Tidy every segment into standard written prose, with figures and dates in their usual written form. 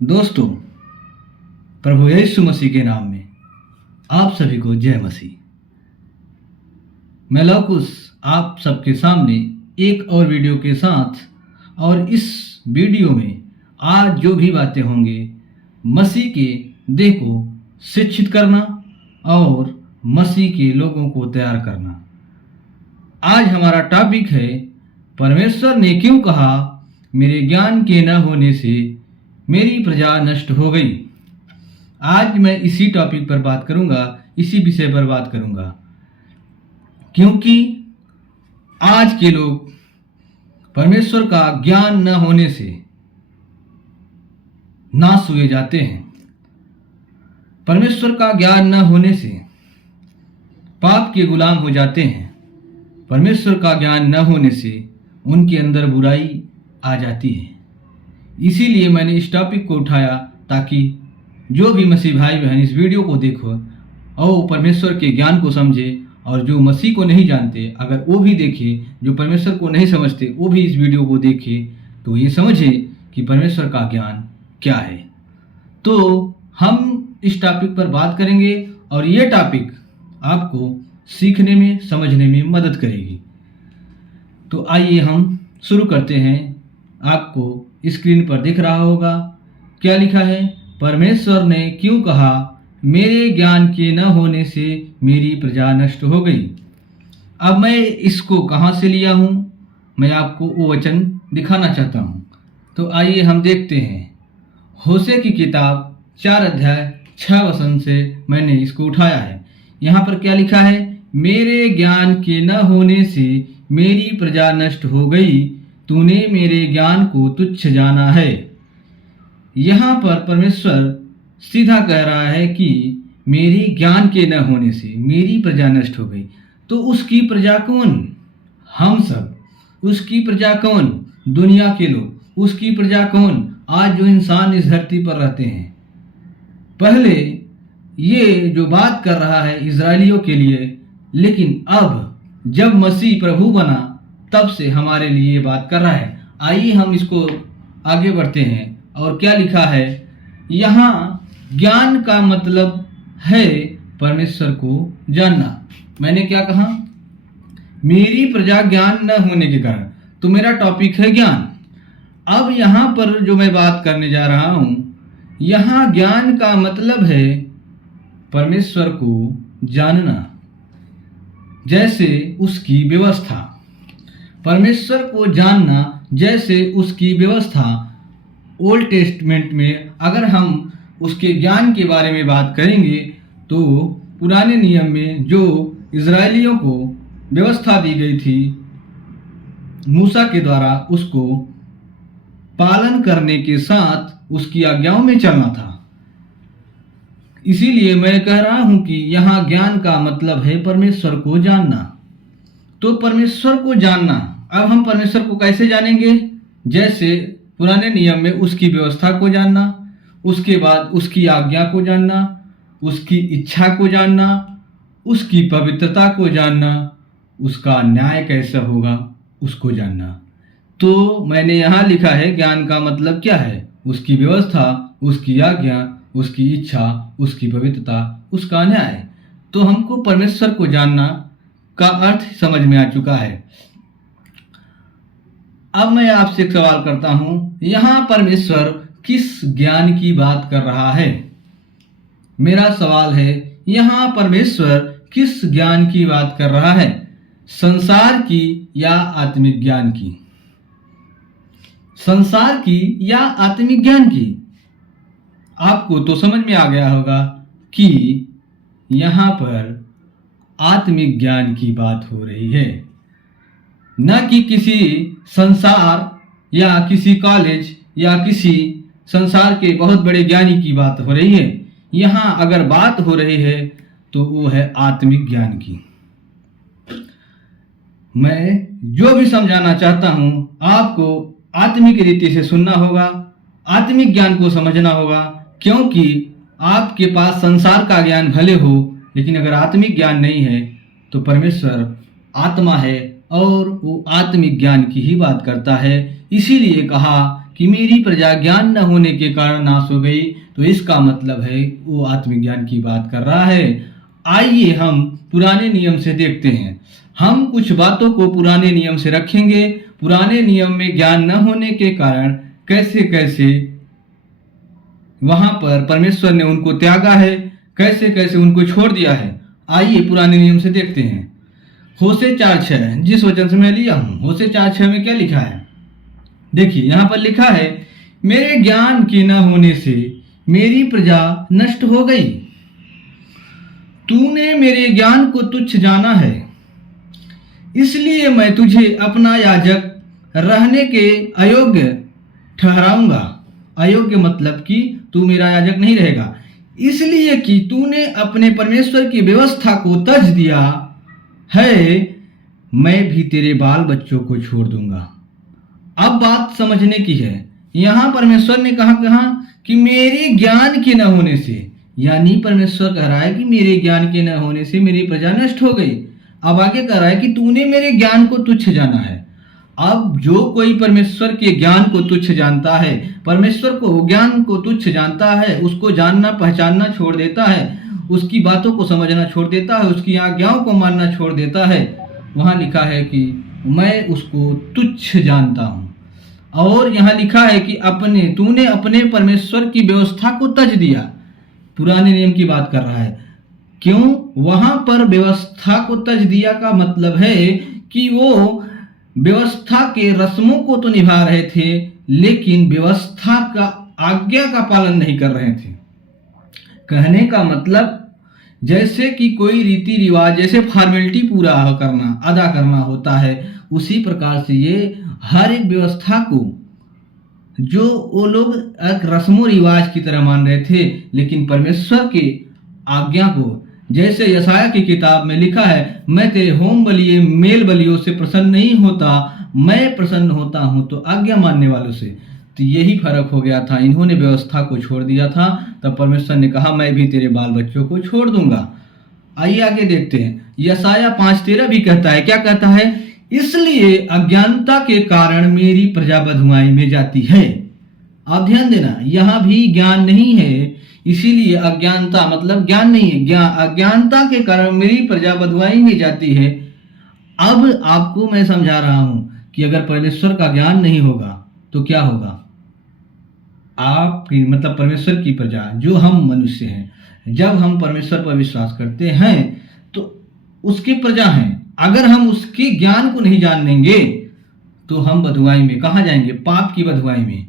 दोस्तों, प्रभु यीशु मसीह के नाम में आप सभी को जय मसीह। मैं लवकुश आप सबके सामने एक और वीडियो के साथ, और इस वीडियो में आज जो भी बातें होंगे मसीह के देह को शिक्षित करना और मसीह के लोगों को तैयार करना। आज हमारा टॉपिक है, परमेश्वर ने क्यों कहा मेरे ज्ञान के न होने से मेरी प्रजा नष्ट हो गई। आज मैं इसी टॉपिक पर बात करूंगा, इसी विषय पर बात करूंगा, क्योंकि आज के लोग परमेश्वर का ज्ञान न होने से नाश हुए जाते हैं। परमेश्वर का ज्ञान न होने से पाप के गुलाम हो जाते हैं। परमेश्वर का ज्ञान न होने से उनके अंदर बुराई आ जाती है। इसीलिए मैंने इस टॉपिक को उठाया, ताकि जो भी मसीह भाई बहन इस वीडियो को देखो और परमेश्वर के ज्ञान को समझे, और जो मसीह को नहीं जानते अगर वो भी देखे, जो परमेश्वर को नहीं समझते वो भी इस वीडियो को देखे, तो ये समझे कि परमेश्वर का ज्ञान क्या है। तो हम इस टॉपिक पर बात करेंगे और ये टॉपिक आपको सीखने में, समझने में मदद करेगी। तो आइए हम शुरू करते हैं। आपको स्क्रीन पर दिख रहा होगा क्या लिखा है, परमेश्वर ने क्यों कहा मेरे ज्ञान के न होने से मेरी प्रजा नष्ट हो गई। अब मैं इसको कहाँ से लिया हूँ, मैं आपको वो वचन दिखाना चाहता हूँ। तो आइए हम देखते हैं। होशे की किताब 4 अध्याय 6 वचन से मैंने इसको उठाया है। यहाँ पर क्या लिखा है, मेरे ज्ञान के न होने से मेरी प्रजा नष्ट हो गई, तूने मेरे ज्ञान को तुच्छ जाना है। यहाँ पर परमेश्वर सीधा कह रहा है कि मेरी ज्ञान के न होने से मेरी प्रजा नष्ट हो गई। तो उसकी प्रजा कौन? हम सब। उसकी प्रजा कौन? दुनिया के लोग। उसकी प्रजा कौन? आज जो इंसान इस धरती पर रहते हैं। पहले ये जो बात कर रहा है इजरायलियों के लिए, लेकिन अब जब मसीह प्रभु बना तब से हमारे लिए ये बात कर रहा है। आइए हम इसको आगे बढ़ते हैं। और क्या लिखा है यहाँ, ज्ञान का मतलब है परमेश्वर को जानना। मैंने क्या कहा, मेरी प्रजा ज्ञान न होने के कारण, तो मेरा टॉपिक है ज्ञान। अब यहाँ पर जो मैं बात करने जा रहा हूँ, यहाँ ज्ञान का मतलब है परमेश्वर को जानना, जैसे उसकी व्यवस्था। परमेश्वर को जानना जैसे उसकी व्यवस्था। ओल्ड टेस्टमेंट में अगर हम उसके ज्ञान के बारे में बात करेंगे, तो पुराने नियम में जो इजरायलियों को व्यवस्था दी गई थी मूसा के द्वारा, उसको पालन करने के साथ उसकी आज्ञाओं में चलना था। इसीलिए मैं कह रहा हूं कि यहाँ ज्ञान का मतलब है परमेश्वर को जानना। तो परमेश्वर को जानना, अब हम परमेश्वर को कैसे जानेंगे? जैसे पुराने नियम में उसकी व्यवस्था को जानना, उसके बाद उसकी आज्ञा को जानना, उसकी इच्छा को जानना, उसकी पवित्रता को जानना, उसका न्याय कैसा होगा उसको जानना। तो मैंने यहाँ लिखा है ज्ञान का मतलब क्या है, उसकी व्यवस्था, उसकी आज्ञा, उसकी इच्छा, उसकी पवित्रता, उसका न्याय। तो हमको परमेश्वर को जानना का अर्थ समझ में आ चुका है। अब मैं आपसे एक सवाल करता हूं, यहां परमेश्वर किस ज्ञान की बात कर रहा है? मेरा सवाल है, यहां परमेश्वर किस ज्ञान की बात कर रहा है? संसार की या आत्मिक ज्ञान की? संसार की या आत्मिक ज्ञान की? आपको तो समझ में आ गया होगा कि यहां पर आत्मिक ज्ञान की बात हो रही है, न कि किसी संसार या किसी कॉलेज या किसी संसार के बहुत बड़े ज्ञानी की बात हो रही है। यहाँ अगर बात हो रही है तो वो है आत्मिक ज्ञान की। मैं जो भी समझाना चाहता हूँ, आपको आत्मिक रीति से सुनना होगा, आत्मिक ज्ञान को समझना होगा, क्योंकि आपके पास संसार का ज्ञान भले हो, लेकिन अगर आत्मिक ज्ञान नहीं है तो परमेश्वर आत्मा है और वो आत्मिक ज्ञान की ही बात करता है। इसीलिए कहा कि मेरी प्रजा ज्ञान न होने के कारण नाश हो गई, तो इसका मतलब है वो आत्मज्ञान की बात कर रहा है। आइए हम पुराने नियम से देखते हैं। हम कुछ बातों को पुराने नियम से रखेंगे। पुराने नियम में ज्ञान न होने के कारण कैसे कैसे वहां पर परमेश्वर ने उनको त्यागा है, कैसे कैसे उनको छोड़ दिया है। आइए पुराने नियम से देखते हैं। होशे 4:6 जिस वचन से मैं लिया हूं, होशे 4:6 में क्या लिखा है? देखिए यहां पर लिखा है, मेरे ज्ञान के न होने से मेरी प्रजा नष्ट हो गई। तूने मेरे ज्ञान को तुच्छ जाना है, इसलिए मैं तुझे अपना याजक रहने के अयोग्य ठहराऊंगा। अयोग्य मतलब कि तू मेरा याजक नहीं रहेगा, इसलिए कि तूने अपने परमेश्वर की व्यवस्था को तज दिया है। मैं भी तेरे बाल बच्चों को छोड़ दूंगा। अब बात समझने की है। यहां परमेश्वर ने कहा कि मेरे ज्ञान के न होने से, यानी परमेश्वर कह रहा है कि मेरे ज्ञान के न होने से मेरी प्रजा नष्ट हो गई। अब आगे कह रहा है कि तूने मेरे ज्ञान को तुच्छ जाना है। अब जो कोई परमेश्वर के ज्ञान को तुच्छ जानता है, परमेश्वर को ज्ञान को तुच्छ जानता है, उसको जानना पहचानना छोड़ देता है, उसकी बातों को समझना छोड़ देता है, उसकी आज्ञाओं को मानना छोड़ देता है, वहां लिखा है कि मैं उसको तुच्छ जानता हूं। और यहाँ लिखा है कि तूने अपने परमेश्वर की व्यवस्था को तज दिया। पुराने नियम की बात कर रहा है। क्यों? वहां पर व्यवस्था को तज दिया का मतलब है कि वो व्यवस्था के रस्मों को तो निभा रहे थे, लेकिन व्यवस्था का आज्ञा का पालन नहीं कर रहे थे। कहने का मतलब जैसे कि कोई रीति रिवाज, जैसे फॉर्मेलिटी पूरा करना, अदा करना होता है, उसी प्रकार से ये हर एक व्यवस्था को जो वो लोग एक रस्मो रिवाज की तरह मान रहे थे, लेकिन परमेश्वर के आज्ञा को, जैसे यशाया की किताब में लिखा है, मैं तेरे होम बलिए मेल बलियों से प्रसन्न नहीं होता, मैं प्रसन्न होता हूं तो आज्ञा मानने वालों से। तो यही फर्क हो गया था। इन्होंने व्यवस्था को छोड़ दिया था, तब परमेश्वर ने कहा मैं भी तेरे बाल बच्चों को छोड़ दूंगा। आइए आगे देखते हैं। यशाया 5:13 भी कहता है, क्या कहता है? इसलिए अज्ञानता के कारण मेरी प्रजा बधुआई में जाती है। आप ध्यान देना, यहां भी ज्ञान नहीं है, इसीलिए अज्ञानता मतलब ज्ञान नहीं है। अज्ञानता के कारण मेरी प्रजा बधुआई में जाती है। अब आपको मैं समझा रहा हूं कि अगर परमेश्वर का ज्ञान नहीं होगा तो क्या होगा। आपकी मतलब परमेश्वर की प्रजा, जो हम मनुष्य हैं, जब हम परमेश्वर पर विश्वास करते हैं तो उसकी प्रजा हैं। अगर हम उसके ज्ञान को नहीं जान लेंगे तो हम बधुआई में कहाँ जाएंगे? पाप की बधुआई में।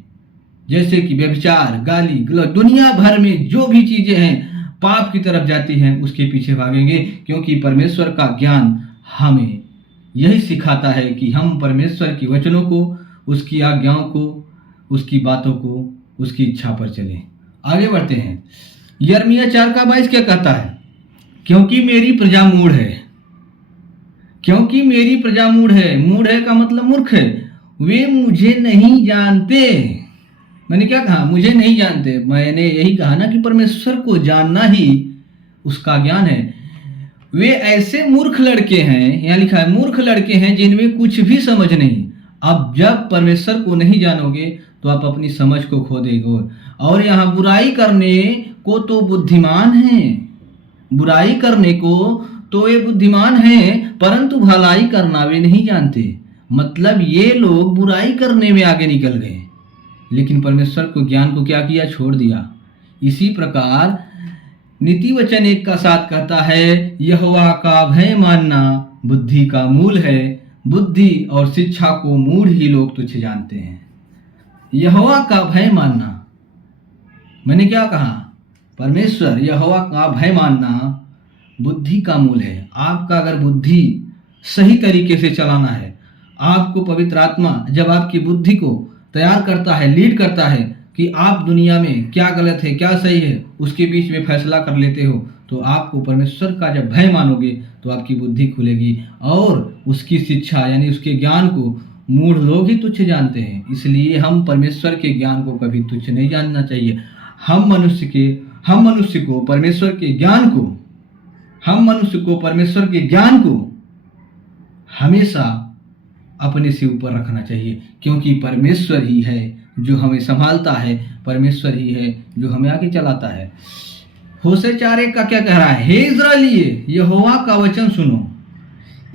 जैसे कि व्यभिचार, गाली गलौज, दुनिया भर में जो भी चीजें हैं पाप की तरफ जाती हैं, उसके पीछे भागेंगे। क्योंकि परमेश्वर का ज्ञान हमें यही सिखाता है कि हम परमेश्वर की वचनों को, उसकी आज्ञाओं को, उसकी बातों को, उसकी इच्छा पर चलें। आगे बढ़ते हैं। यिर्मयाह 4:22 क्या कहता है? क्योंकि मेरी प्रजा मूढ़ है। क्योंकि मेरी प्रजा मूढ़ है। मूढ़ है का मतलब मूर्ख है। वे मुझे नहीं जानते। मैंने क्या कहा? मुझे नहीं जानते। मैंने यही कहा ना कि परमेश्वर को जानना ही उसका ज्ञान है। वे ऐसे मूर्ख लड़के हैं, यहाँ लिखा है मूर्ख लड़के हैं जिनमें कुछ भी समझ नहीं। अब जब परमेश्वर को नहीं जानोगे तो आप अपनी समझ को खो देंगे। और यहाँ बुराई करने को तो बुद्धिमान हैं, बुराई करने को तो ये बुद्धिमान हैं, परंतु भलाई करना वे नहीं जानते। मतलब ये लोग बुराई करने में आगे निकल गए, लेकिन परमेश्वर को ज्ञान को क्या किया? छोड़ दिया। इसी प्रकार नीति वचन 1:7 कहता है, यहोवा का भय मानना बुद्धि का मूल है। बुद्धि और शिक्षा को मूढ़ ही लोग तुच्छ जानते हैं। यहोवा का भय मानना, मैंने क्या कहा? परमेश्वर यहोवा का भय मानना बुद्धि का मूल है। आपका अगर बुद्धि सही तरीके से चलाना है, आपको पवित्र आत्मा जब आपकी बुद्धि को तैयार करता है, लीड करता है कि आप दुनिया में क्या गलत है क्या सही है, उसके बीच में फैसला कर लेते हो, तो आपको परमेश्वर का जब भय मानोगे तो आपकी बुद्धि खुलेगी। और उसकी शिक्षा यानी उसके ज्ञान को मूढ़ लोग ही तुच्छ जानते हैं। इसलिए हम परमेश्वर के ज्ञान को कभी तुच्छ नहीं जानना चाहिए। हम मनुष्य को परमेश्वर के ज्ञान को हमेशा अपने से ऊपर रखना चाहिए, क्योंकि परमेश्वर ही है जो हमें संभालता है, परमेश्वर ही है जो हमें आगे चलाता है। होशे 4:1 का क्या कह रहा है? हे इस्राएलिये, यहोवा का वचन सुनो,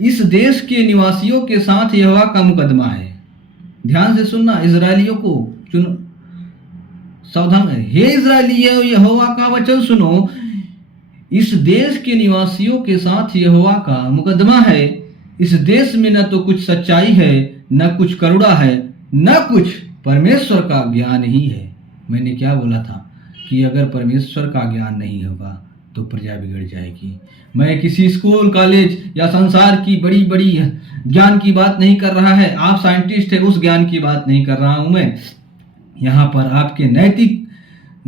इस देश के निवासियों के साथ यहोवा का मुकदमा है। ध्यान से सुनना, इस्राएलियों को चुनो, सावधान है। हे इस्राएलियों, यहोवा का वचन सुनो, इस देश के निवासियों के साथ यहोवा का मुकदमा है। इस देश में न तो कुछ सच्चाई है, न कुछ करुणा है, न कुछ परमेश्वर का ज्ञान ही है। मैंने क्या बोला था कि अगर परमेश्वर का ज्ञान नहीं होगा तो प्रजा बिगड़ जाएगी। मैं किसी स्कूल, कॉलेज या संसार की बड़ी बड़ी ज्ञान की बात नहीं कर रहा है। आप साइंटिस्ट है, उस ज्ञान की बात नहीं कर रहा हूं मैं। यहाँ पर आपके नैतिक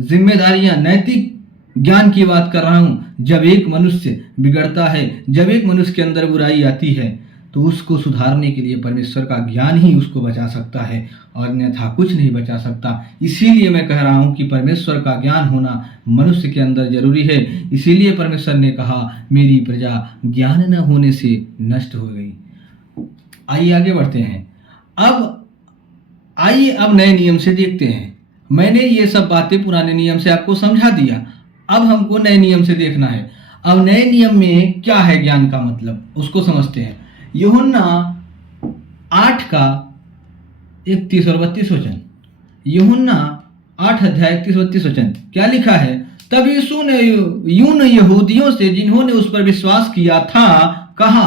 जिम्मेदारियां, नैतिक ज्ञान की बात कर रहा हूं। जब एक मनुष्य बिगड़ता है, जब एक मनुष्य के अंदर बुराई आती है, तो उसको सुधारने के लिए परमेश्वर का ज्ञान ही उसको बचा सकता है, और अन्यथा कुछ नहीं बचा सकता। इसीलिए मैं कह रहा हूं कि परमेश्वर का ज्ञान होना मनुष्य के अंदर जरूरी है। इसीलिए परमेश्वर ने कहा, मेरी प्रजा ज्ञान न होने से नष्ट हो गई। आइए आगे बढ़ते हैं। अब नए नियम से देखते हैं। मैंने ये सब बातें पुराने नियम से आपको समझा दिया, अब हमको नए नियम से देखना है। अब नए नियम में क्या है ज्ञान का मतलब, उसको समझते हैं। यूहन्ना 8 का 31 और 32 वचन, यूहन्ना 8 अध्याय 31-32 वचन क्या लिखा है? तब यीशु ने यून यहूदियों से जिन्होंने उस पर विश्वास किया था कहा,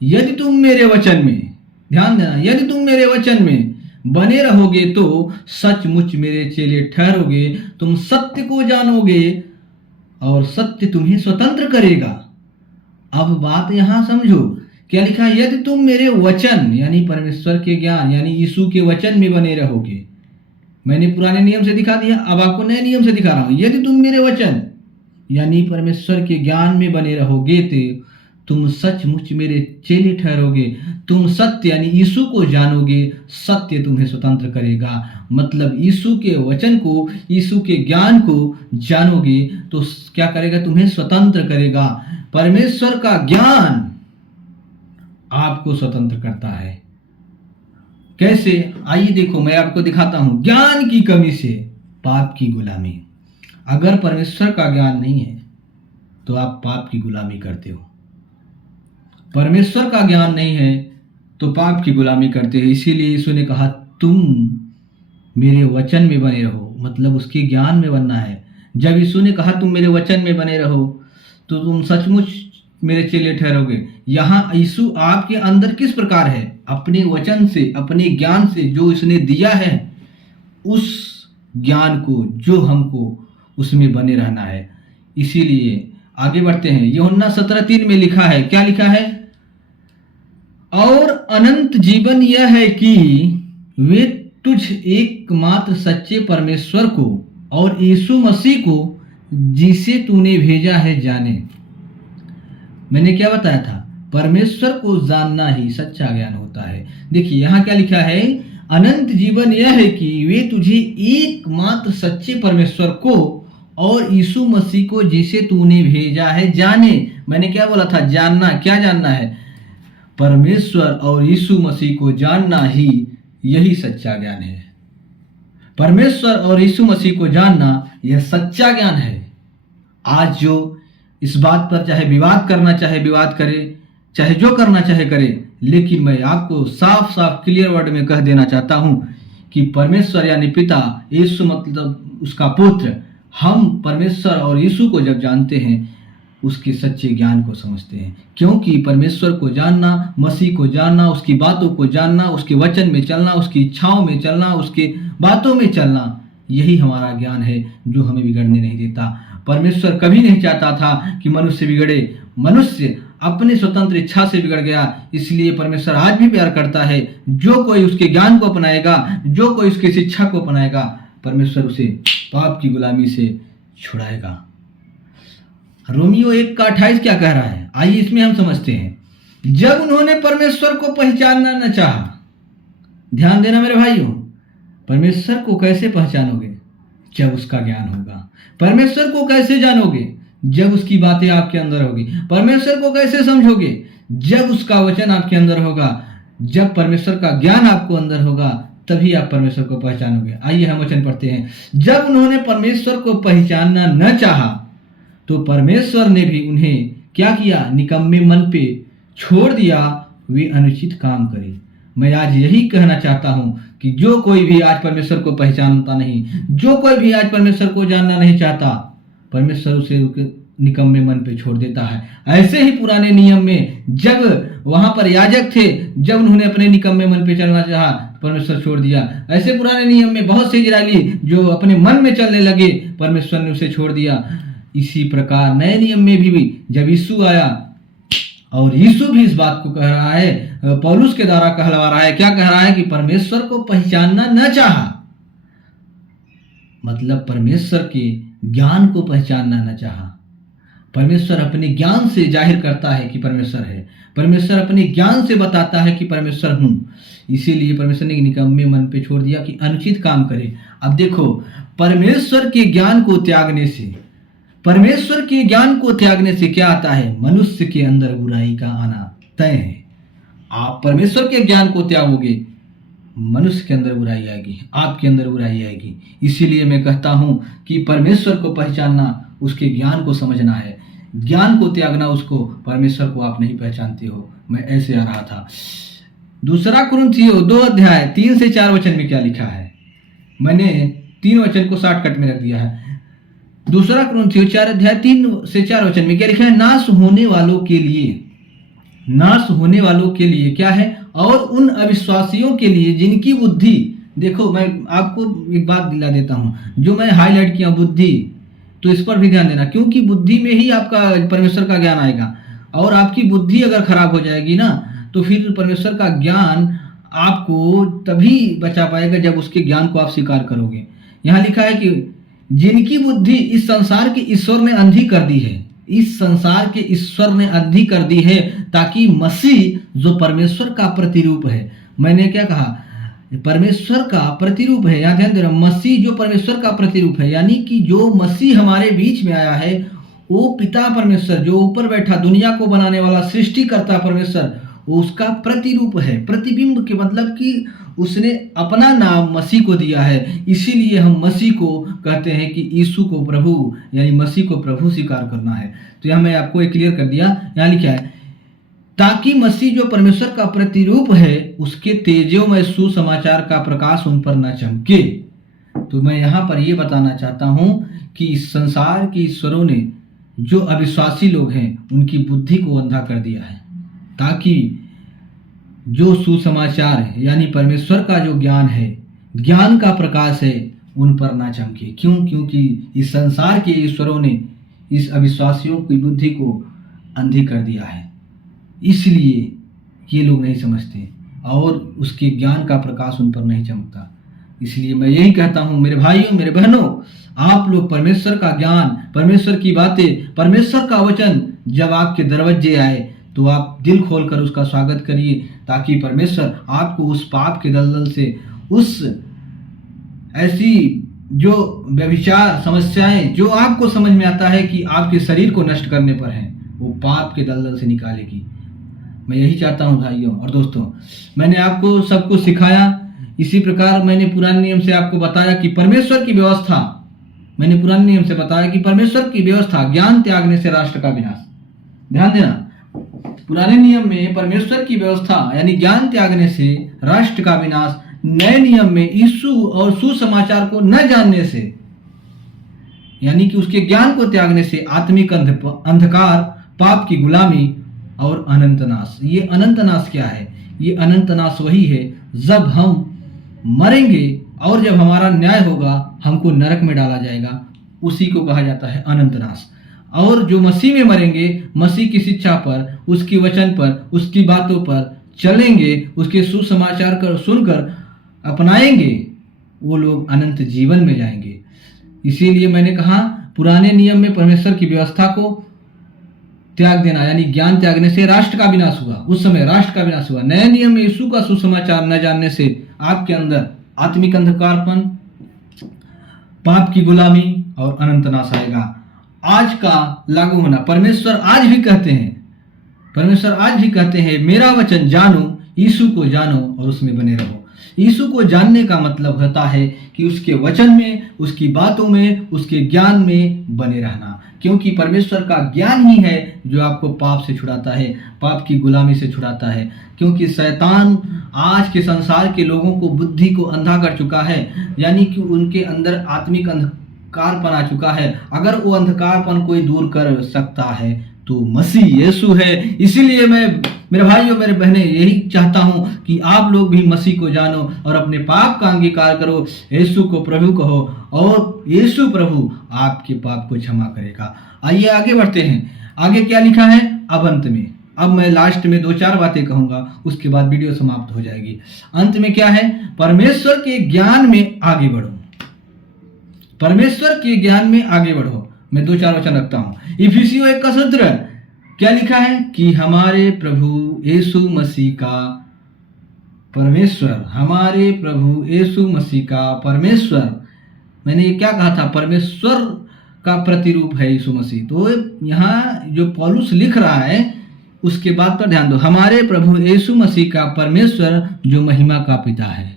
यदि तुम मेरे वचन में, ध्यान देना, यदि तुम मेरे वचन में बने रहोगे तो सचमुच मेरे चेले ठहरोगे, तुम सत्य को जानोगे और सत्य तुम्हें स्वतंत्र करेगा। अब बात यहां समझो, क्या लिखा है? यदि तुम मेरे वचन यानी परमेश्वर के ज्ञान यानी यीशु के वचन में बने रहोगे। मैंने पुराने नियम से दिखा दिया, अब आपको नए नियम से दिखा रहा हूं। यदि तुम मेरे वचन यानी परमेश्वर के ज्ञान में बने रहोगे तो तुम सचमुच मेरे चेले ठहरोगे, तुम सत्य यानी यीशु को जानोगे, सत्य तुम्हें स्वतंत्र करेगा। मतलब यीशु के वचन को, यीशु के ज्ञान को जानोगे तो क्या करेगा? तुम्हें स्वतंत्र करेगा। परमेश्वर का ज्ञान आपको स्वतंत्र करता है। कैसे? आइए देखो, मैं आपको दिखाता हूं। ज्ञान की कमी से पाप की गुलामी। अगर परमेश्वर का ज्ञान नहीं है तो आप पाप की गुलामी करते हो। परमेश्वर का ज्ञान नहीं है तो पाप की गुलामी करते हो। इसीलिए यीशु ने कहा, तुम मेरे वचन में बने रहो, मतलब उसके ज्ञान में बनना है। जब यीशु ने कहा तुम मेरे वचन में बने रहो तो तुम सचमुच मेरे चेले ठहरोगे। यहाँ यीशु आपके अंदर किस प्रकार है? अपने वचन से, अपने ज्ञान से जो इसने दिया है, उस ज्ञान को जो हमको उसमें बने रहना है। इसीलिए आगे बढ़ते हैं। यूहन्ना 17:3 में लिखा है, क्या लिखा है? और अनंत जीवन यह है कि वे तुझ एकमात्र सच्चे परमेश्वर को और यीशु मसीह को जिसे तूने भेजा है जाने। मैंने क्या बताया था? परमेश्वर को जानना ही सच्चा ज्ञान होता है। देखिए यहाँ क्या लिखा है? अनंत जीवन यह है कि वे तुझे एकमात्र सच्चे परमेश्वर को और यीशु मसीह को जिसे तूने भेजा है जाने। मैंने क्या बोला था? जानना। क्या जानना है? परमेश्वर और यीशु मसीह को जानना ही, यही सच्चा ज्ञान है। परमेश्वर और यीशु मसीह को जानना यह सच्चा ज्ञान है। आज जो इस बात पर चाहे विवाद करना चाहे विवाद करे, चाहे जो करना चाहे करे, लेकिन मैं आपको साफ साफ क्लियर वर्ड में कह देना चाहता हूं कि परमेश्वर यानी पिता, यीशु मतलब उसका पुत्र, हम परमेश्वर और यीशु को जब जानते हैं उसके सच्चे ज्ञान को समझते हैं। क्योंकि परमेश्वर को जानना, मसीह को जानना, उसकी बातों को जानना, उसके वचन में चलना, उसकी इच्छाओं में चलना, उसके बातों में चलना, यही हमारा ज्ञान है जो हमें बिगड़ने नहीं देता। परमेश्वर कभी नहीं चाहता था कि मनुष्य बिगड़े। मनुष्य अपनी स्वतंत्र इच्छा से बिगड़ गया। इसलिए परमेश्वर आज भी प्यार करता है। जो कोई उसके ज्ञान को अपनाएगा, जो कोई उसकी शिक्षा को अपनाएगा, परमेश्वर उसे पाप की गुलामी से छुड़ाएगा। रोमियो 1:28 क्या कह रहा है? आइए इसमें हम समझते हैं। जब उन्होंने परमेश्वर को पहचानना न चाहा, ध्यान देना मेरे भाइयों, परमेश्वर को कैसे पहचानोगे? जब उसका ज्ञान होगा। परमेश्वर को कैसे जानोगे? जब उसकी बातें आपके अंदर होगी। परमेश्वर को कैसे समझोगे? जब उसका वचन आपके अंदर होगा। जब परमेश्वर का ज्ञान आपको अंदर होगा तभी आप परमेश्वर को पहचानोगे। आइए हम वचन पढ़ते हैं। जब उन्होंने परमेश्वर को पहचानना न चाहा तो परमेश्वर ने भी उन्हें क्या किया? निकम्मे मन पे छोड़ दिया, वे अनुचित काम करे। मैं आज यही कहना चाहता हूं कि जो कोई भी आज परमेश्वर को पहचानता नहीं, जो कोई भी आज परमेश्वर को जानना नहीं चाहता, परमेश्वर उसे निकम्मे मन पे छोड़ देता है। ऐसे ही पुराने नियम में जब वहां पर याजक थे, जब उन्होंने अपने निकम्मे मन पे चलना चाहा, परमेश्वर छोड़ दिया। ऐसे पुराने नियम में बहुत से इजरायली जो अपने मन में चलने लगे, परमेश्वर ने उसे छोड़ दिया। इसी प्रकार नए नियम में भी जब यीशु आया, और यीशु भी इस बात को कह रहा है, पौलुस के द्वारा कहलवा रहा है, क्या कह रहा है कि परमेश्वर को पहचानना न चाहा, मतलब परमेश्वर के ज्ञान को पहचानना न चाहा। परमेश्वर अपने ज्ञान से जाहिर करता है कि परमेश्वर है, परमेश्वर अपने ज्ञान से बताता है कि परमेश्वर हूं। इसीलिए परमेश्वर ने निकम्मे मन पे छोड़ दिया कि अनुचित काम करे। अब देखो, परमेश्वर के ज्ञान को त्यागने से, परमेश्वर के ज्ञान को त्यागने से क्या आता है? मनुष्य के अंदर बुराई का आना तय है। आप परमेश्वर के ज्ञान को त्यागोगे, मनुष्य के अंदर बुराई आएगी, आपके अंदर बुराई आएगी। इसीलिए मैं कहता हूं कि परमेश्वर को पहचानना, उसके ज्ञान को समझना है, ज्ञान को त्यागना उसको। परमेश्वर को आप नहीं पहचानते हो। मैं ऐसे आ रहा था। दूसरा कुरिन्थियों 2 अध्याय 3 से 4 वचन में क्या लिखा है? मैंने 3 वचन को शॉर्टकट में रख दिया है। दूसरा कुरिन्थियों 4 अध्याय 3 से 4 वचन में क्या लिखा है? नाश होने वालों के लिए, नाश होने वालों के लिए क्या है? और उन अविश्वासियों के लिए जिनकी बुद्धि, देखो मैं आपको एक बात दिला देता हूं, जो मैं हाईलाइट किया बुद्धि, तो इस पर भी ध्यान देना, क्योंकि बुद्धि में ही आपका परमेश्वर का ज्ञान आएगा। और आपकी बुद्धि अगर खराब हो जाएगी ना, तो फिर परमेश्वर का ज्ञान आपको तभी बचा पाएगा जब उसके ज्ञान को आप स्वीकार करोगे। यहाँ लिखा है कि जिनकी बुद्धि इस संसार के ईश्वर ने अंधी कर दी है, इस संसार के ईश्वर ने अंधी कर दी है, ताकि मसीह जो परमेश्वर का प्रतिरूप है, मैंने क्या कहा? परमेश्वर का प्रतिरूप है। याद ध्यान देना, मसीह जो परमेश्वर का प्रतिरूप है, यानी कि जो मसीह हमारे बीच में आया है, वो पिता परमेश्वर जो ऊपर बैठा, दुनिया को बनाने वाला, सृष्टिकर्ता परमेश्वर, उसका प्रतिरूप है। प्रतिबिंब के मतलब कि उसने अपना नाम मसीह को दिया है। इसीलिए हम मसीह को कहते हैं कि यीशु को प्रभु, यानी मसीह को प्रभु स्वीकार करना है। तो यहाँ मैं आपको एक क्लियर कर दिया। यहाँ लिखा है ताकि मसीह जो परमेश्वर का प्रतिरूप है, उसके तेजोमय सुसमाचार का प्रकाश उन पर न चमके। तो मैं यहाँ पर यह बताना चाहता हूँ कि इस संसार के ईश्वरों ने, जो अविश्वासी लोग हैं, उनकी बुद्धि को अंधा कर दिया है, ताकि जो सुसमाचार है, यानी परमेश्वर का जो ज्ञान है, ज्ञान का प्रकाश है, उन पर ना चमके। क्यों? क्योंकि इस संसार के ईश्वरों ने इस अविश्वासियों की बुद्धि को अंधी कर दिया है। इसलिए ये लोग नहीं समझते और उसके ज्ञान का प्रकाश उन पर नहीं चमकता। इसलिए मैं यही कहता हूँ मेरे भाइयों, मेरे बहनों, आप लोग परमेश्वर का ज्ञान, परमेश्वर की बातें, परमेश्वर का वचन जब आपके दरवाजे आए तो आप दिल खोलकर उसका स्वागत करिए, ताकि परमेश्वर आपको उस पाप के दलदल से, उस ऐसी जो व्यभिचार समस्याएं जो आपको समझ में आता है कि आपके शरीर को नष्ट करने पर है, वो पाप के दलदल से निकालेगी। मैं यही चाहता हूं भाइयों और दोस्तों। मैंने आपको सब कुछ सिखाया। इसी प्रकार मैंने पुराने नियम से आपको बताया कि परमेश्वर की व्यवस्था, मैंने पुराने नियम से बताया कि परमेश्वर की व्यवस्था, ज्ञान त्यागने से राष्ट्र का विनाश। ध्यान देना, पुराने नियम में परमेश्वर की व्यवस्था यानी ज्ञान त्यागने से राष्ट्र का विनाश, नए नियम में यीशु और सुसमाचार को न जानने से, यानी कि उसके ज्ञान को त्यागने से आत्मिक अंधकार, पाप की गुलामी और अनंत नाश। ये अनंत नाश क्या है? ये अनंत नाश वही है जब हम मरेंगे और जब हमारा न्याय होगा, हमको नरक में डाला जाएगा, उसी को कहा जाता है अनंत नाश। और जो मसीह में मरेंगे, मसीह की शिक्षा पर, उसकी वचन पर, उसकी बातों पर चलेंगे, उसके सुसमाचार कर सुनकर अपनाएंगे, वो लोग अनंत जीवन में जाएंगे। इसीलिए मैंने कहा पुराने नियम में परमेश्वर की व्यवस्था को त्याग देना, यानी ज्ञान त्यागने से राष्ट्र का विनाश हुआ। उस समय राष्ट्र का विनाश हुआ। नए नियम में यीशु का सुसमाचार न जानने से आपके अंदर आत्मिक अंधकारपन, पाप की गुलामी और अनंत नाश आएगा। आज का लागू होना, परमेश्वर आज भी कहते हैं, परमेश्वर आज भी कहते हैं, मेरा वचन जानो, यीशु को जानो और उसमें बने रहो। यीशु को जानने का मतलब होता है कि उसके वचन में, उसकी बातों में, उसके ज्ञान में बने रहना, क्योंकि परमेश्वर का ज्ञान ही है जो आपको पाप से छुड़ाता है, पाप की गुलामी से छुड़ाता है। क्योंकि शैतान आज के संसार के लोगों को बुद्धि को अंधा कर चुका है, यानी कि उनके अंदर आत्मिक अंधकारपन आ चुका है। अगर वो अंधकारपन कोई दूर कर सकता है तो मसीह यीशु है। इसीलिए मैं, मेरे भाइयों, मेरे बहनें, यही चाहता हूं कि आप लोग भी मसीह को जानो और अपने पाप का अंगीकार करो, यीशु को प्रभु कहो और यीशु प्रभु आपके पाप को क्षमा करेगा। आइए आगे बढ़ते हैं। आगे क्या लिखा है अब अंत में? अब मैं लास्ट में 2-4 बातें कहूंगा, उसके बाद वीडियो समाप्त हो जाएगी। अंत में क्या है? परमेश्वर के ज्ञान में आगे बढ़ो। परमेश्वर के ज्ञान में आगे बढ़ो। मैं 2-4 वचन रखता हूं। इफिसियों 1:17 क्या लिखा है कि हमारे प्रभु यीशु मसीह का परमेश्वर, हमारे प्रभु यीशु मसीह का परमेश्वर, मैंने ये क्या कहा था? परमेश्वर का प्रतिरूप है यीशु मसीह। तो यहाँ जो पौलुस लिख रहा है उसके बात पर ध्यान दो। हमारे प्रभु यीशु मसीह का परमेश्वर जो महिमा का पिता है,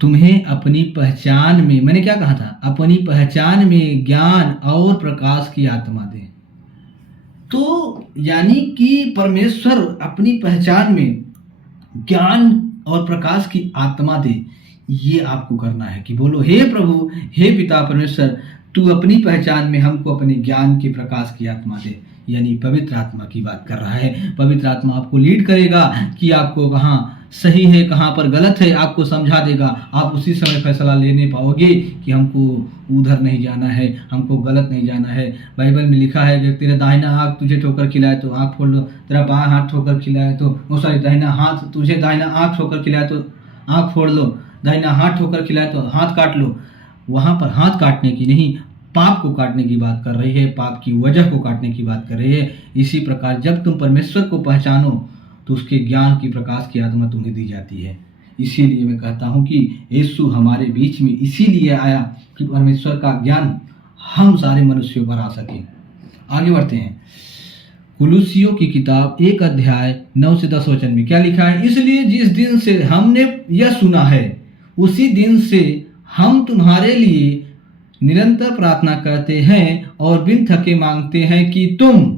तुम्हें अपनी पहचान में, मैंने क्या कहा था? अपनी पहचान में ज्ञान और प्रकाश की आत्मा दे। तो यानी कि परमेश्वर अपनी पहचान में ज्ञान और प्रकाश की आत्मा दे। ये आपको करना है कि बोलो, हे प्रभु, हे पिता परमेश्वर, तू अपनी पहचान में हमको अपने ज्ञान के प्रकाश की आत्मा दे। यानी पवित्र आत्मा की बात कर रहा है। पवित्र आत्मा आपको लीड करेगा कि आपको कहाँ सही है, कहाँ पर गलत है, आपको समझा देगा। आप उसी समय फैसला लेने पाओगे कि हमको उधर नहीं जाना है, हमको गलत नहीं जाना है। बाइबल में लिखा है कि तेरा दाहिना आँख तुझे ठोकर खिलाए तो आँख फोड़ लो, तेरा बायां हाथ ठोकर खिलाए तो दाहिना हाथ तुझे दाहिना आँख ठोकर खिलाए तो आँख फोड़ लो, दाहिना हाथ ठोकर खिलाए तो हाथ काट लो। वहाँ पर हाथ काटने की नहीं, पाप को काटने की बात कर रही है, पाप की वजह को काटने की बात कर रही है। इसी प्रकार जब तुम परमेश्वर को पहचानो तो उसके ज्ञान की प्रकाश की आत्मा तुम्हें दी जाती है। इसीलिए मैं कहता हूं कि यीशु हमारे बीच में इसीलिए आया कि परमेश्वर का ज्ञान हम सारे मनुष्यों पर आ सके। आगे बढ़ते हैं। कुलुसियों की किताब 1:9-10 वचन में क्या लिखा है? इसलिए जिस दिन से हमने यह सुना है उसी दिन से हम तुम्हारे लिए निरंतर प्रार्थना करते हैं और बिन थके मांगते हैं कि तुम,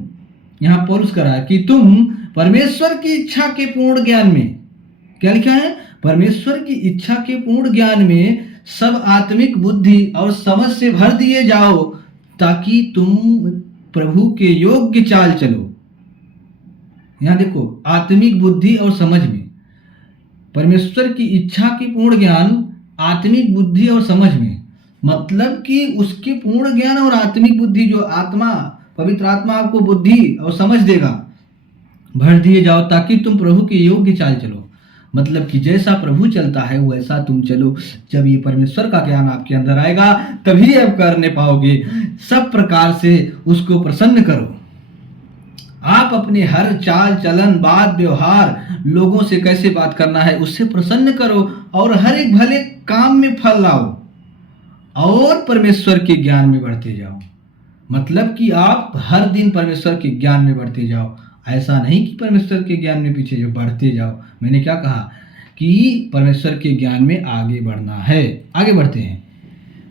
यहाँ पौलुस कह रहा है कि तुम परमेश्वर की इच्छा के पूर्ण ज्ञान में, क्या लिखा है? परमेश्वर की इच्छा के पूर्ण ज्ञान में सब आत्मिक बुद्धि और समझ से भर दिए जाओ, ताकि तुम प्रभु के योग्य चाल चलो। यहाँ देखो, आत्मिक बुद्धि और समझ में, परमेश्वर की इच्छा की पूर्ण ज्ञान आत्मिक बुद्धि और समझ में, मतलब कि उसके पूर्ण ज्ञान और आत्मिक बुद्धि, जो आत्मा, पवित्र आत्मा आपको बुद्धि और समझ देगा, भर दिए जाओ ताकि तुम प्रभु के योग्य चाल चलो। मतलब कि जैसा प्रभु चलता है वैसा तुम चलो। जब ये परमेश्वर का ज्ञान आपके अंदर आएगा तभी आप करने पाओगे। सब प्रकार से उसको प्रसन्न करो। आप अपने हर चाल चलन, बात, व्यवहार, लोगों से कैसे बात करना है उससे प्रसन्न करो और हर एक भले काम में फल लाओ और परमेश्वर के ज्ञान में बढ़ते जाओ। मतलब कि आप हर दिन परमेश्वर के ज्ञान में बढ़ते जाओ। ऐसा नहीं कि परमेश्वर के ज्ञान में पीछे जो बढ़ते जाओ। मैंने क्या कहा कि परमेश्वर के ज्ञान में आगे बढ़ना है। आगे बढ़ते हैं।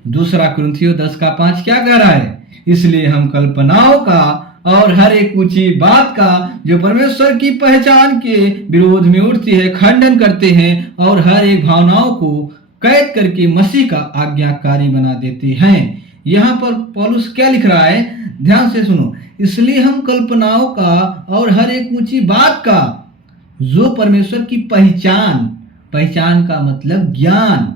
2 कुरिन्थियों 10:5 क्या कह रहा है? इसलिए हम कल्पनाओं का और हर एक ऊंची बात का जो परमेश्वर की पहचान के विरोध में उठती है खंडन करते हैं और हर एक भावनाओं को कैद करके मसीह का आज्ञाकारी बना देते हैं। यहाँ पर पौलुस क्या लिख रहा है? ध्यान से सुनो। इसलिए हम कल्पनाओं का और हर एक ऊंची बात का जो परमेश्वर की पहचान, पहचान का मतलब ज्ञान,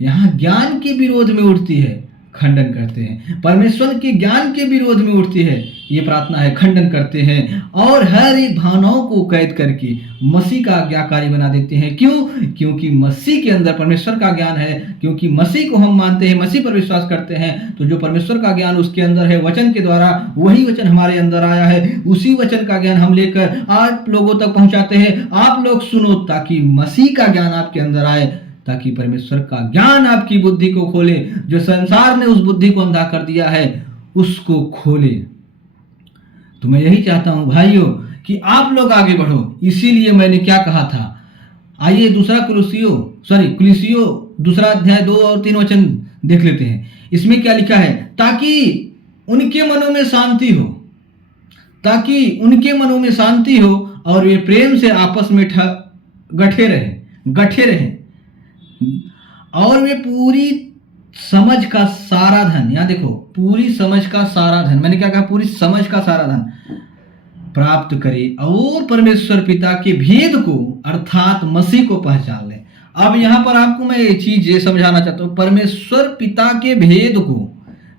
यहाँ ज्ञान के विरोध में उठती है खंडन करते हैं। परमेश्वर के ज्ञान के विरोध में उठती है, ये प्रार्थना है, खंडन करते हैं और हर एक भावनाओं को कैद करके मसीह का आज्ञाकारी बना देते हैं। क्यों? क्योंकि मसीह के अंदर परमेश्वर का ज्ञान है। क्योंकि मसीह को हम मानते हैं, मसीह पर विश्वास करते हैं, तो जो परमेश्वर का ज्ञान उसके अंदर है वचन के द्वारा, वही वचन हमारे अंदर आया है। उसी वचन का ज्ञान हम लेकर आप लोगों तक पहुंचाते हैं। आप लोग सुनो ताकि मसीह का ज्ञान आपके अंदर आए, ताकि परमेश्वर का ज्ञान आपकी बुद्धि को खोले। जो संसार ने उस बुद्धि को अंधा कर दिया है उसको खोले। तो मैं यही चाहता हूं भाइयों कि आप लोग आगे बढ़ो। इसीलिए मैंने क्या कहा था? आइए कुलिसियो दूसरा अध्याय 2 और 3 वचन देख लेते हैं। इसमें क्या लिखा है? ताकि उनके मनों में शांति हो और वे प्रेम से आपस में गठे रहें और वे पूरी समझ का सारा धन, यहाँ देखो, पूरी समझ का सारा धन, मैंने क्या कहा? पूरी समझ का सारा धन प्राप्त करे और परमेश्वर पिता के भेद को अर्थात मसीह को पहचान ले। अब यहाँ पर आपको मैं ये चीज ये समझाना चाहता हूँ, परमेश्वर पिता के भेद को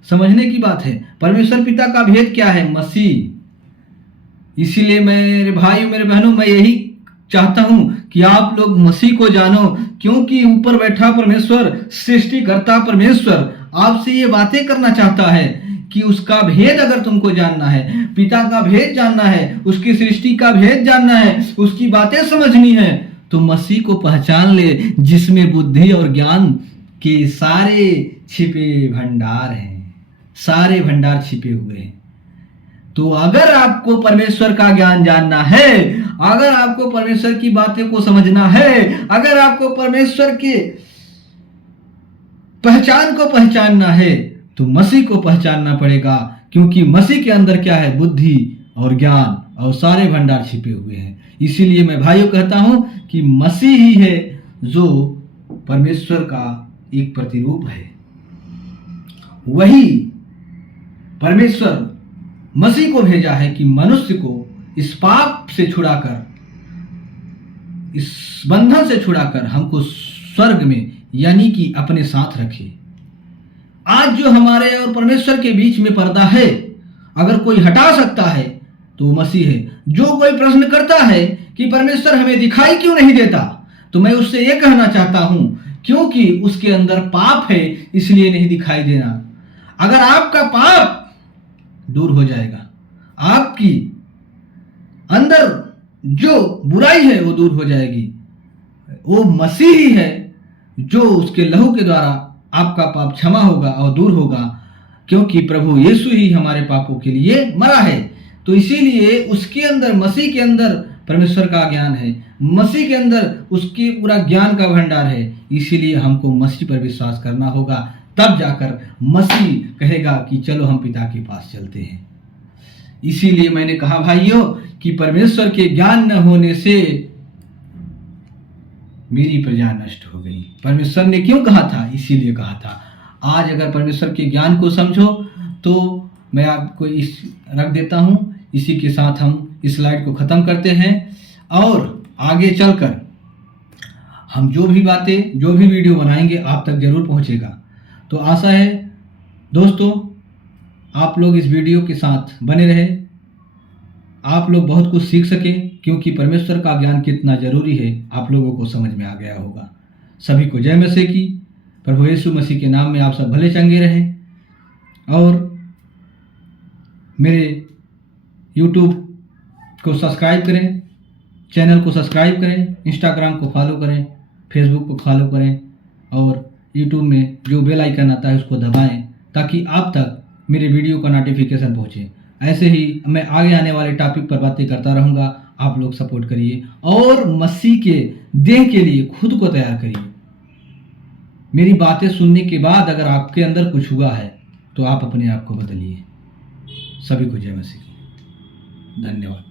समझने की बात है। परमेश्वर पिता का भेद क्या है? मसीह। इसीलिए मेरे भाई मेरे बहनों, मैं यही चाहता हूं कि आप लोग मसीह को जानो, क्योंकि ऊपर बैठा परमेश्वर, सृष्टिकर्ता परमेश्वर आपसे ये बातें करना चाहता है कि उसका भेद अगर तुमको जानना है, पिता का भेद जानना है, उसकी सृष्टि का भेद जानना है, उसकी बातें समझनी है, तो मसीह को पहचान ले, जिसमें बुद्धि और ज्ञान के सारे छिपे भंडार हैं, सारे भंडार छिपे हुए हैं। तो अगर आपको परमेश्वर का ज्ञान जानना है, अगर आपको परमेश्वर की बातें को समझना है, अगर आपको परमेश्वर के पहचान को पहचानना है, तो मसीह को पहचानना पड़ेगा, क्योंकि मसीह के अंदर क्या है? बुद्धि और ज्ञान और सारे भंडार छिपे हुए हैं। इसीलिए मैं भाइयों कहता हूं कि मसीह ही है जो परमेश्वर का एक प्रतिरूप है। वही परमेश्वर मसीह को भेजा है कि मनुष्य को इस पाप से छुड़ाकर, इस बंधन से छुड़ाकर हमको स्वर्ग में यानी कि अपने साथ रखे। आज जो हमारे और परमेश्वर के बीच में पर्दा है, अगर कोई हटा सकता है तो वो मसीह है। जो कोई प्रश्न करता है कि परमेश्वर हमें दिखाई क्यों नहीं देता, तो मैं उससे ये कहना चाहता हूं, क्योंकि उसके अंदर पाप है, इसलिए नहीं दिखाई देना। अगर आपका पाप दूर हो जाएगा, आपकी अंदर जो बुराई है वो दूर हो जाएगी। वो मसीह ही है जो उसके लहू के द्वारा आपका पाप क्षमा होगा और दूर होगा, क्योंकि प्रभु यीशु ही हमारे पापों के लिए मरा है। तो इसीलिए उसके अंदर, मसीह के अंदर परमेश्वर का ज्ञान है, मसीह के अंदर उसकी पूरा ज्ञान का भंडार है। इसीलिए हमको मसीह पर विश्वास करना होगा, तब जाकर मसीह कहेगा कि चलो हम पिता के पास चलते हैं। इसीलिए मैंने कहा भाइयों कि परमेश्वर के ज्ञान न होने से मेरी प्रजा नष्ट हो गई। परमेश्वर ने क्यों कहा था? इसीलिए कहा था। आज अगर परमेश्वर के ज्ञान को समझो तो मैं आपको इस रख देता हूं। इसी के साथ हम इस स्लाइड को ख़त्म करते हैं और आगे चलकर हम जो भी बातें, जो भी वीडियो बनाएंगे आप तक जरूर पहुंचेगा। तो आशा है दोस्तों आप लोग इस वीडियो के साथ बने रहे, आप लोग बहुत कुछ सीख सके, क्योंकि परमेश्वर का ज्ञान कितना जरूरी है आप लोगों को समझ में आ गया होगा। सभी को जय मसीह की। प्रभु यीशु मसीह के नाम में आप सब भले चंगे रहें और मेरे YouTube को सब्सक्राइब करें, चैनल को सब्सक्राइब करें, इंस्टाग्राम को फॉलो करें, फेसबुक को फॉलो करें और YouTube में जो बेल आइकन आता है उसको दबाएं, ताकि आप तक मेरे वीडियो का नोटिफिकेशन पहुंचे। ऐसे ही मैं आगे आने वाले टॉपिक पर बातें करता रहूँगा। आप लोग सपोर्ट करिए और मसीह के देह के लिए खुद को तैयार करिए। मेरी बातें सुनने के बाद अगर आपके अंदर कुछ हुआ है तो आप अपने आप को बदलिए। सभी को जय मसीह। धन्यवाद।